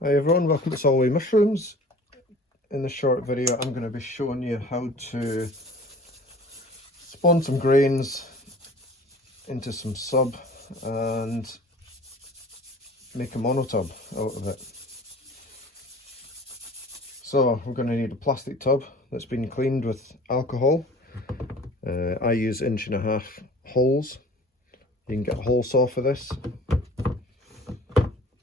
Hi everyone, welcome to Someway Mushrooms. In this short video I'm going to be showing you how to spawn some grains into some sub and make a monotub out of it. So we're going to need a plastic tub that's been cleaned with alcohol. I use 1.5" holes. You can get a hole saw for this.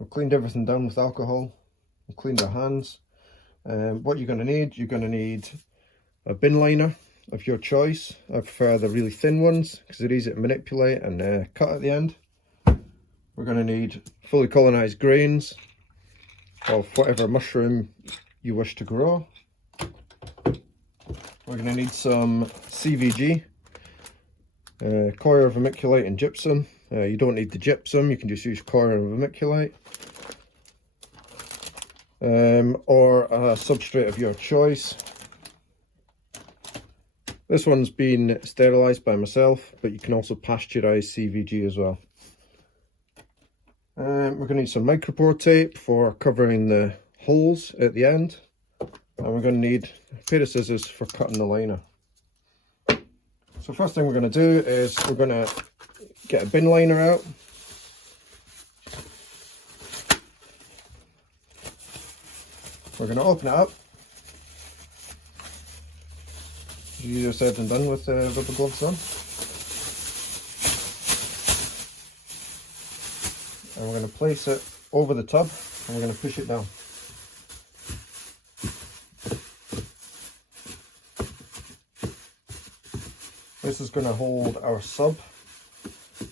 We've cleaned everything down with alcohol. We've cleaned our hands. What you're going to need a bin liner of your choice. I prefer the really thin ones because they're easy to manipulate and cut at the end. We're going to need fully colonized grains of whatever mushroom you wish to grow. We're going to need some CVG, coir, vermiculite and gypsum. You don't need the gypsum, you can just use coir and vermiculite. Or a substrate of your choice. This one's been sterilized by myself, but you can also pasteurize CVG as well. We're going to need some micropore tape for covering the holes at the end, and we're going to need a pair of scissors for cutting the liner. So first thing we're going to do is we're going to get a bin liner out. We're going to open it up. Easier said than done with the rubber gloves on. And we're going to place it over the tub and we're going to push it down. This is going to hold our sub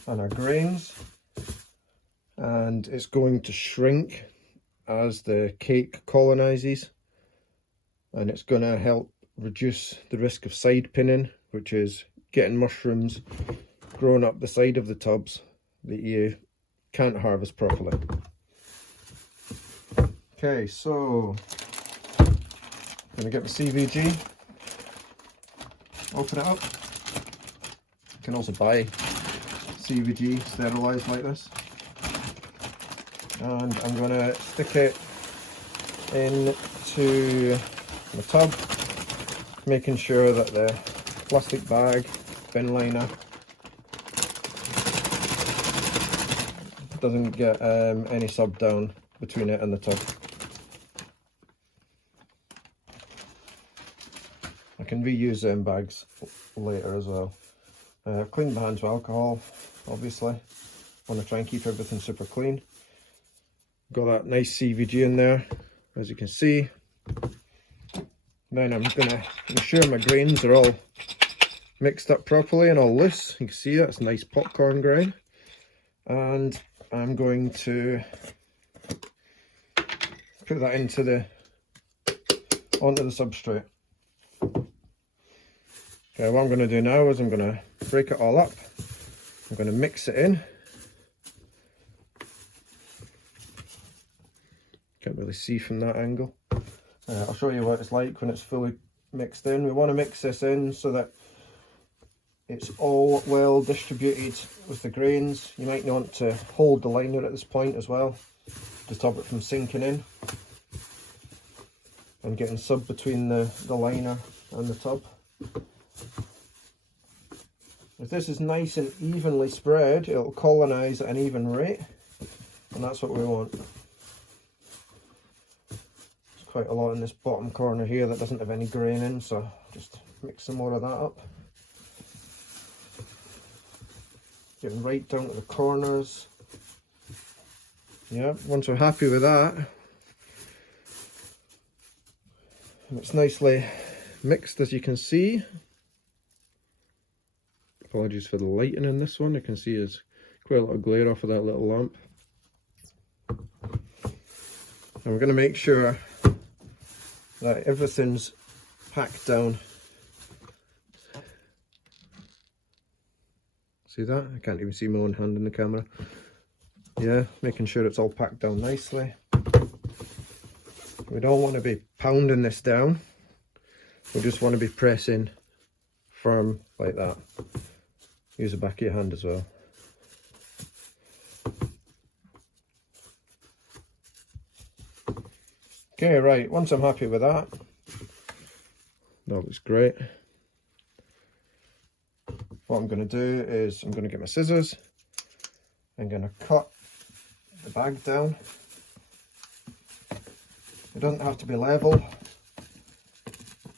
and our grains, and it's going to shrink as the cake colonizes, and it's going to help reduce the risk of side pinning, which is getting mushrooms growing up the side of the tubs that you can't harvest properly. Okay, so I'm going to get the CVG, open it up. You can also buy CVG sterilized like this. And I'm going to stick it into the tub, making sure that the plastic bag, bin liner, doesn't get any sub down between it and the tub. I can reuse them bags later as well. I've cleaned my hands with alcohol, obviously. Want to try and keep everything super clean. Got that nice CVG in there, as you can see. Then I'm going to ensure my grains are all mixed up properly and all loose. You can see that's nice popcorn grain. And I'm going to put that onto the substrate. Okay, what I'm going to do now is I'm going to break it all up. I'm going to mix it in. Can't really see from that angle. I'll show you what it's like when it's fully mixed in. We want to mix this in so that it's all well distributed with the grains. You might want to hold the liner at this point as well to stop it from sinking in and getting sub between the liner and the tub. If this is nice and evenly spread, it'll colonize at an even rate, and that's what we want. Quite a lot in this bottom corner here that doesn't have any grain in, so just mix some more of that up. Getting right down to the corners. Yeah, once we're happy with that, and it's nicely mixed, as you can see. Apologies for the lighting in this one. You can see there's quite a lot of glare off of that little lamp. And we're going to make sure that everything's packed down. See that? I can't even see my own hand in the camera. Yeah, making sure it's all packed down nicely. We don't want to be pounding this down. We just want to be pressing firm like that. Use the back of your hand as well. Okay, right, once I'm happy with that, that looks great. What I'm going to do is I'm going to get my scissors. I'm going to cut the bag down. It doesn't have to be level.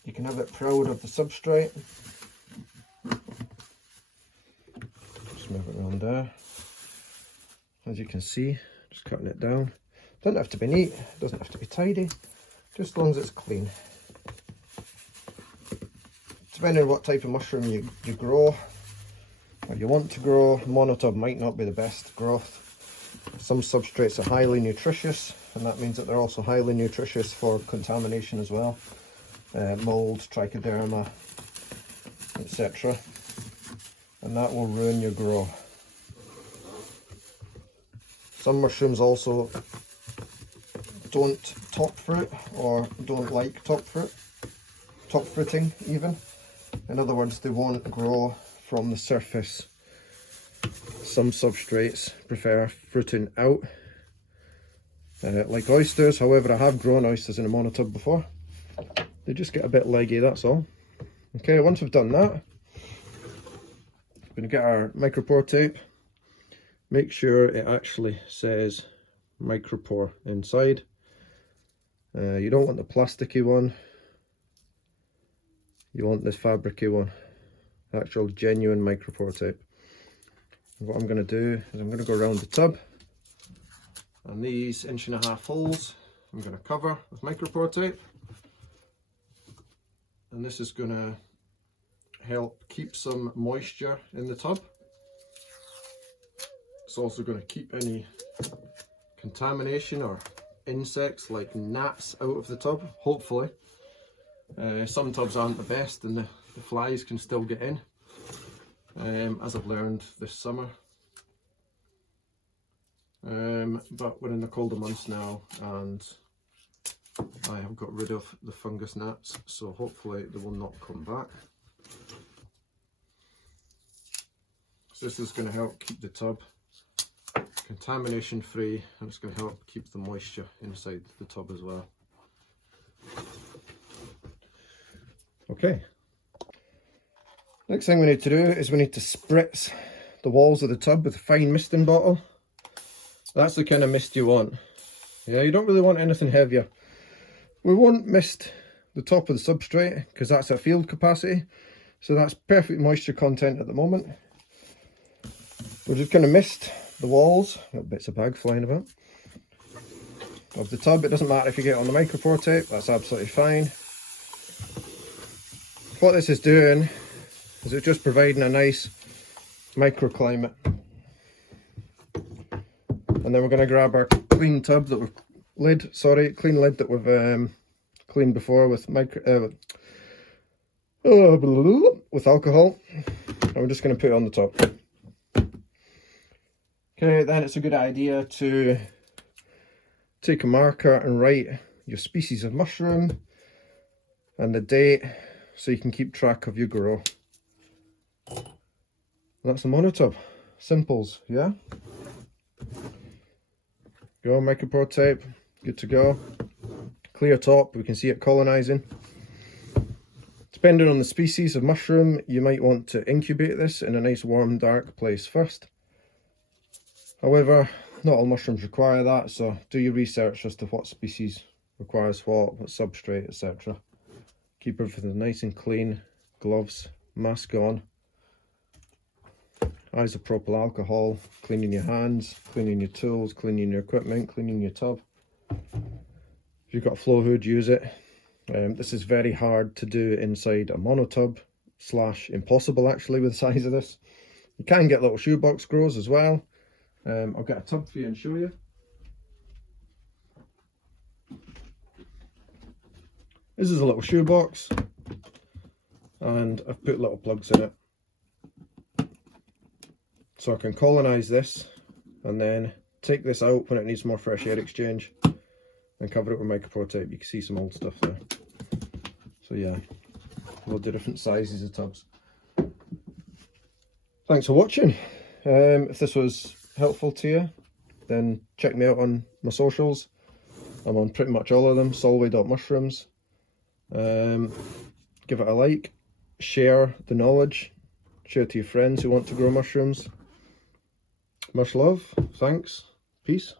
You can have it proud of the substrate. Just move it around there. As you can see, just cutting it down. Doesn't have to be neat, doesn't have to be tidy, just as long as it's clean. Depending on what type of mushroom you grow, or you want to grow, monotub might not be the best growth. Some substrates are highly nutritious, and that means that they're also highly nutritious for contamination as well. Mold, trichoderma, etc. And that will ruin your grow. Some mushrooms also don't top fruit, or don't like top fruiting even. In other words, they won't grow from the surface. Some substrates prefer fruiting out, like oysters. However, I have grown oysters in a monotub before. They just get a bit leggy, that's all. Okay, once we've done that, we're going to get our micropore tape. Make sure it actually says micropore inside. You don't want the plasticky one. You want this fabricy one, actual genuine micropore tape. And what I'm going to do is I'm going to go around the tub, and these 1.5 inch holes I'm going to cover with micropore tape, and this is going to help keep some moisture in the tub. It's also going to keep any contamination or insects like gnats out of the tub, hopefully. Some tubs aren't the best, and the flies can still get in, as I've learned this summer. But we're in the colder months now, and I have got rid of the fungus gnats, so hopefully they will not come back. So this is going to help keep the tub contamination free, and it's going to help keep the moisture inside the tub as well. Okay, next thing we need to do is we need to spritz the walls of the tub with a fine misting bottle. That's the kind of mist you want. Yeah, you don't really want anything heavier. We won't mist the top of the substrate because that's at field capacity, so that's perfect moisture content at the moment. We're just going to mist the walls, got bits of bag flying about, of the tub. It doesn't matter if you get it on the micropore tape, that's absolutely fine. What this is doing is it's just providing a nice microclimate. And then we're going to grab our clean tub that we've clean lid that we've cleaned before with with alcohol, and we're just going to put it on the top. Okay, then it's a good idea to take a marker and write your species of mushroom and the date, so you can keep track of your grow. That's a monotub. Simples, yeah? Go, micropore tape, good to go. Clear top, we can see it colonising. Depending on the species of mushroom, you might want to incubate this in a nice warm dark place first. However, not all mushrooms require that, so do your research as to what species requires what substrate, etc. Keep everything nice and clean, gloves, mask on, isopropyl alcohol, cleaning your hands, cleaning your tools, cleaning your equipment, cleaning your tub. If you've got a flow hood, use it. This is very hard to do inside a monotub, / impossible actually with the size of this. You can get little shoebox grows as well. I'll get a tub for you and show you. This is a little shoebox, and I've put little plugs in it. So I can colonise this and then take this out when it needs more fresh air exchange and cover it with micropore tape. You can see some old stuff there. So yeah, loads of different sizes of tubs. Thanks for watching. If this was helpful to you, then check me out on my socials. I'm on pretty much all of them, someway.mushrooms. Give it a like, share the knowledge, share it to your friends who want to grow mushrooms. Much love, thanks, peace.